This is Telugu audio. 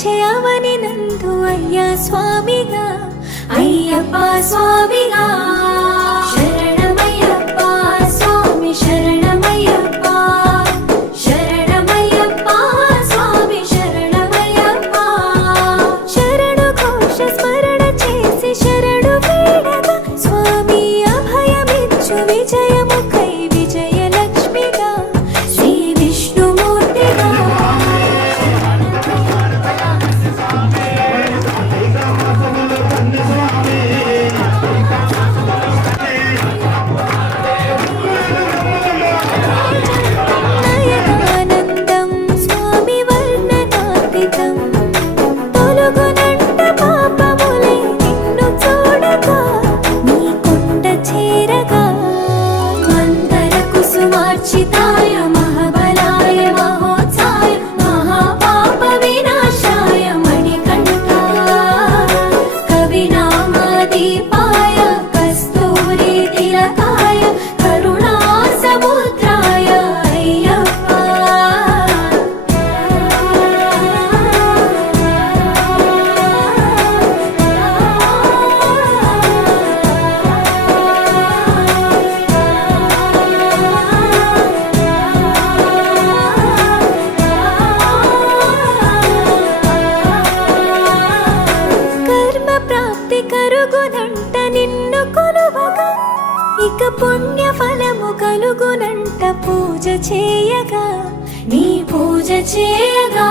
వచ్చే అవని నందు అయ్యా స్వామిగా అయ్యప్ప స్వామిగా శరణమయ్యప్ప స్వామి శరణమయ్యప్ప శరణమయ్యప్ప స్వామి శరణమయ్యప్ప శరణు ఘోష స్మరణ చేసి శరణు వేడగా స్వామి అభయమిచ్చు విజయముఖై విజయలక్ష్మిగా శ్రీ విష్ణుమూర్తిగా నయనానందం స్వామి వర్ణనాతీతం తొలగునంట పాపములై నిన్ను చూడగా నీ కొండ చేరగా మందర కుసుమార్చితాయ మహాబలాయ మహోత్సాయ మహాపాప వినాశాయ మణికంఠాయ కవినామాదీపాయ కస్తూరి తిలకాయ కరుణా సముద్రాయ అయ్యప్ప కర్మ ప్రాప్తి కరుగునంట నిన్ను కొలువగా ఇక పుణ్య ఫలము కలుగునంట పూజ చేయగా నీ పూజ చేయగా